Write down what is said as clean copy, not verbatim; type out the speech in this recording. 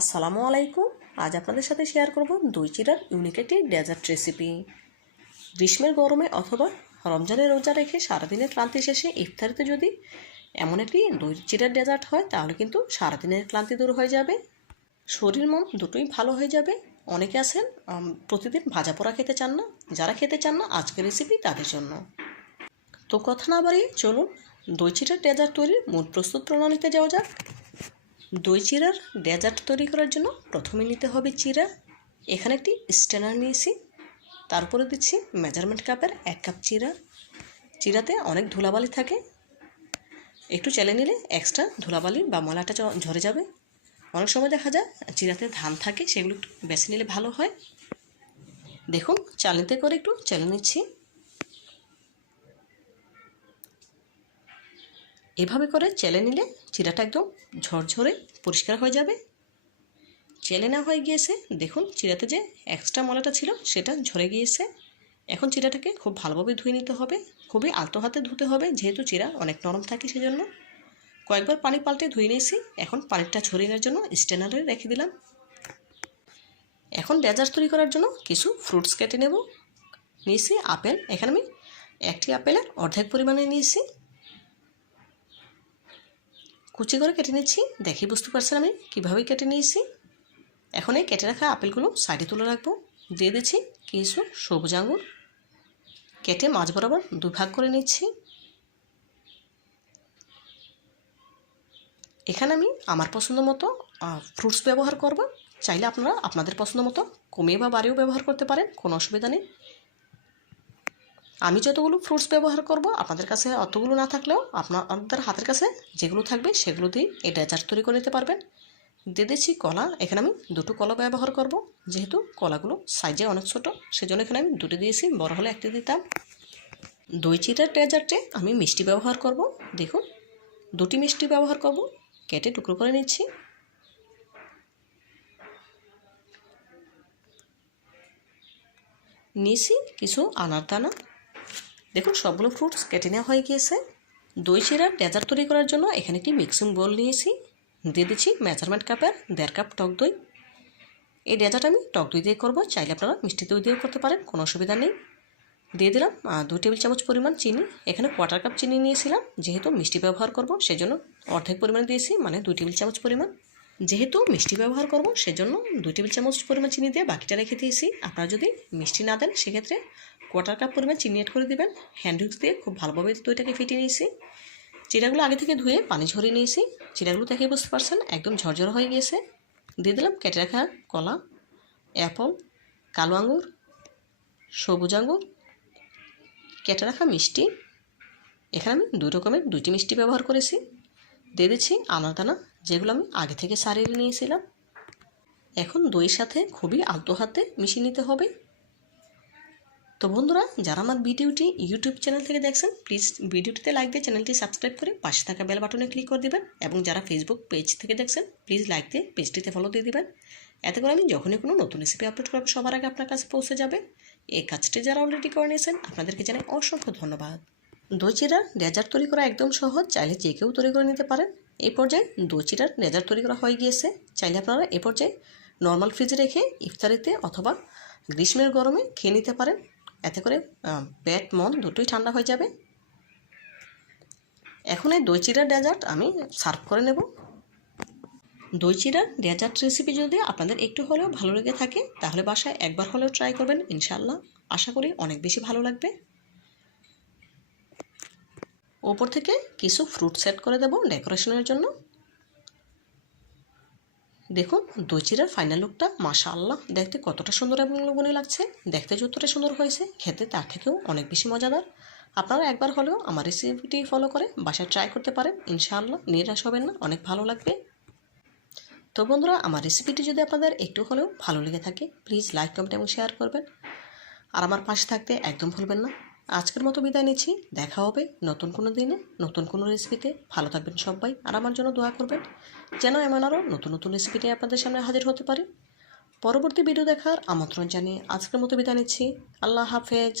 আসসালামু আলাইকুম। আজ আপনাদের সাথে শেয়ার করব দই চিড়ার ইউনিক একটি ডেজার্ট রেসিপি। গ্রীষ্মের গরমে অথবা রমজানের রোজা রেখে সারাদিনের ক্লান্তি শেষে ইফতারিতে যদি এমন একটি দই চিড়ার ডেজার্ট হয় তাহলে কিন্তু সারাদিনের ক্লান্তি দূর হয়ে যাবে, শরীর মন দুটোই ভালো হয়ে যাবে। অনেকে আছেন প্রতিদিন ভাজা পোড়া খেতে চান না, যারা খেতে চান না আজকের রেসিপি তাদের জন্য। তো কথা না বাড়িয়ে চলুন দই চিড়ার ডেজার্ট তৈরির মূল প্রস্তুত প্রণালীতে যাওয়া যাক। দই চিড়ার ডেজার্ট তৈরি করার জন্য প্রথমে নিতে হবে চিড়া। এখানে একটি স্ট্যানার নিয়েছি, তারপরে দিচ্ছি মেজারমেন্ট কাপের 1 কাপ চিড়া। চিড়াতে অনেক ধুলাবালি থাকে, একটু চেলে নিলে এক্সট্রা ধুলাবালি বা ময়লাটা ঝরে যাবে। অনেক সময় দেখা যায় চিড়াতে ধান থাকে, সেগুলো একটু বেছে নিলে ভালো হয়। দেখুন চালনিতে করে একটু চেলে নিচ্ছি। এভাবে করে চেলে নিলে চিড়াটা একদম ঝরঝরে পরিষ্কার হয়ে যাবে। চেলে না হয়ে গিয়েছে, দেখুন চিড়াতে যে এক্সট্রা ময়লাটা ছিল সেটা ঝরে গিয়েছে। এখন চিড়াটাকে খুব ভালোভাবে ধুয়ে নিতে হবে, খুবই আলতো হাতে ধুতে হবে, যেহেতু চিড়া অনেক নরম থাকে সেজন্য। কয়েকবার পানি পাল্টে ধুয়ে নিয়েছি। এখন পানিটা ঝরিয়ে নেওয়ার জন্য স্ট্যানারে রেখে দিলাম। এখন ডেজার্ট তৈরি করার জন্য কিছু ফ্রুটস কেটে নেব। নিয়েছি আপেল, এখানে আমি একটি আপেলের অর্ধেক পরিমাণে নিয়েছি, কুচি করে কেটে নিচ্ছি। দেখি বুঝতে পারছেন আমি কীভাবে কেটে নিয়েছি। এখন এই কেটে রাখা আপেলগুলো সাইডে তুলে রাখবো। দিয়ে দিচ্ছি কিছু সবুজ আঙুর, কেটে মাঝ বরাবর 2 ভাগ করে নিচ্ছি। এখানে আমি আমার পছন্দ মতো ফ্রুটস ব্যবহার করব, চাইলে আপনারা আপনাদের পছন্দ মতো কমিয়ে বা বাড়িয়েও ব্যবহার করতে পারেন, কোনো অসুবিধা নেই। আমি যতগুলো ফ্রুটস ব্যবহার করব আপনাদের কাছে অতগুলো না থাকলেও আপনাদের হাতের কাছে যেগুলো থাকবে সেগুলো দিয়ে এই ডেজার্ট তৈরি করে নিতে পারবেন। দিয়ে দিচ্ছি কলা, এখানে আমি 2টো কলা ব্যবহার করব, যেহেতু কলাগুলো সাইজে অনেক ছোট সেজন্য এখানে আমি 2টি দিয়েছি, বড় হলে 1টি দিতাম। দই চিড়ার ডেজার্টে আমি মিষ্টি ব্যবহার করব। দেখুন 2টি মিষ্টি ব্যবহার করব, কেটে টুকরো করে নিচ্ছি। নিয়েছি কিছু আনার দানা। দেখুন সবগুলো ফ্রুটস কেটে নেওয়া হয়ে গিয়েছে। দই চিড়ার ডেজার্ট তৈরি করার জন্য এখানে একটি মিক্সিং বোল নিয়েছি। দিয়ে দিচ্ছি মেজারমেন্ট কাপের 1.5 কাপ টক দই। এই ডেজার্ট আমি টক দই দিয়ে করব, চাইলে আপনারা মিষ্টি দই দিয়েও করতে পারেন, কোনো অসুবিধা নেই। দিয়ে দিলাম 2 টেবিল চামচ পরিমাণ চিনি। এখানে 1/4 কাপ চিনি নিয়েছিলাম, যেহেতু মিষ্টি ব্যবহার করব সেজন্য অর্ধেক পরিমাণ দিয়েছি, মানে 2 টেবিল চামচ পরিমাণ। যেহেতু মিষ্টি ব্যবহার করব সেজন্য 2 টেবিল চামচ পরিমাণ চিনি দিয়ে বাকিটা রেখে দিয়েছি। আপনারা যদি মিষ্টি না দেন সেক্ষেত্রে 1/4 কাপ পরিমাণ চিনি অ্যাড করে দেবেন। হ্যান্ড উইক্স দিয়ে খুব ভালোভাবে দইটাকে ফেটিয়ে নিয়েছি। চিড়াগুলো আগে থেকে ধুয়ে পানি ঝরিয়ে নিয়েছি। চিড়াগুলো দেখে বুঝতে পারছেন একদম ঝরঝর হয়ে গিয়েছে। দিয়ে দিলাম কেটে রাখা কলা, অ্যাপল, কালো আঙুর, সবুজ আঙুর, কেটে রাখা মিষ্টি। এখানে আমি 2 রকমের 2টি মিষ্টি ব্যবহার করেছি। দিয়ে দিচ্ছি আনার দানা, যেগুলো আমি আগে থেকে সারিয়ে নিয়েছিলাম। এখন দইয়ের সাথে খুবই আলতো হাতে মিশিয়ে নিতে হবে। তো বন্ধুরা, যারা আমার ভিডিওটি ইউটিউব চ্যানেল থেকে দেখছেন প্লিজ ভিডিওটিতে লাইক দিয়ে চ্যানেলটি সাবস্ক্রাইব করে পাশে থাকা বেল বাটনে ক্লিক করে দেবেন, এবং যারা ফেসবুক পেজ থেকে দেখছেন প্লিজ লাইক দিয়ে পেজটিতে ফলো দিয়ে দেবেন। এতে করে আমি যখনই কোনো নতুন রেসিপি আপলোড করবো সবার আগে আপনার কাছে পৌঁছে যাবে। এই কাজটি যারা অলরেডি করে নিয়েছেন আপনাদেরকে জানাই অসংখ্য ধন্যবাদ। দই চিড়ার ডেজার্ট তৈরি করা একদম সহজ, চাইলে যে কেউ তৈরি করে নিতে পারেন। এই পর্যায়ে দই চিড়ার ডেজার্ট তৈরি করা হয়ে গিয়েছে। চাইলে আপনারা এই পর্যায়ে নর্মাল ফ্রিজে রেখে ইফতারিতে অথবা গ্রীষ্মের গরমে খেয়ে নিতে পারেন। এতে করে পেট মন দুটোই ঠান্ডা হয়ে যাবে। এখন এই দই চিড়ার ডেজার্ট আমি সার্ভ করে নেব। দই চিড়ার ডেজার্ট রেসিপি যদি আপনাদের একটু হলেও ভালো লেগে থাকে তাহলে বাসায় একবার হলেও ট্রাই করবেন, ইনশাআল্লাহ আশা করি অনেক বেশি ভালো লাগবে। ওপর থেকে কিছু ফ্রুট সেট করে দেব ডেকোরেশনের জন্য। দেখুন দই চিড়ার ফাইনাল লুকটা মাশাআল্লাহ দেখতে কতটা সুন্দর এবং লোভনীয় লাগছে। দেখতে যতটা সুন্দর হয়েছে খেতে তার থেকেও অনেক বেশি মজাদার। আপনারা একবার হলেও আমার রেসিপিটি ফলো করে বাসায় ট্রাই করতে পারেন, ইনশাআল্লাহ নিরাশ হবেন না, অনেক ভালো লাগবে। তো বন্ধুরা, আমার রেসিপিটি যদি আপনাদের একটু হলেও ভালো লেগে থাকে প্লিজ লাইক কমেন্ট এবং শেয়ার করবেন, আর আমার পাশে থাকতে একদম ভুলবেন না। আজকের মতো বিদায় নিচ্ছি, দেখা হবে নতুন কোনো দিনে নতুন কোনো রেসিপিতে। ভালো থাকবেন সবাই, আর আমার জন্য দোয়া করবেন যেন এমন আরও নতুন নতুন রেসিপিতে আপনাদের সামনে হাজির হতে পারি। পরবর্তী ভিডিও দেখার আমন্ত্রণ জানিয়ে আজকের মতো বিদায় নিচ্ছি। আল্লাহ হাফেজ।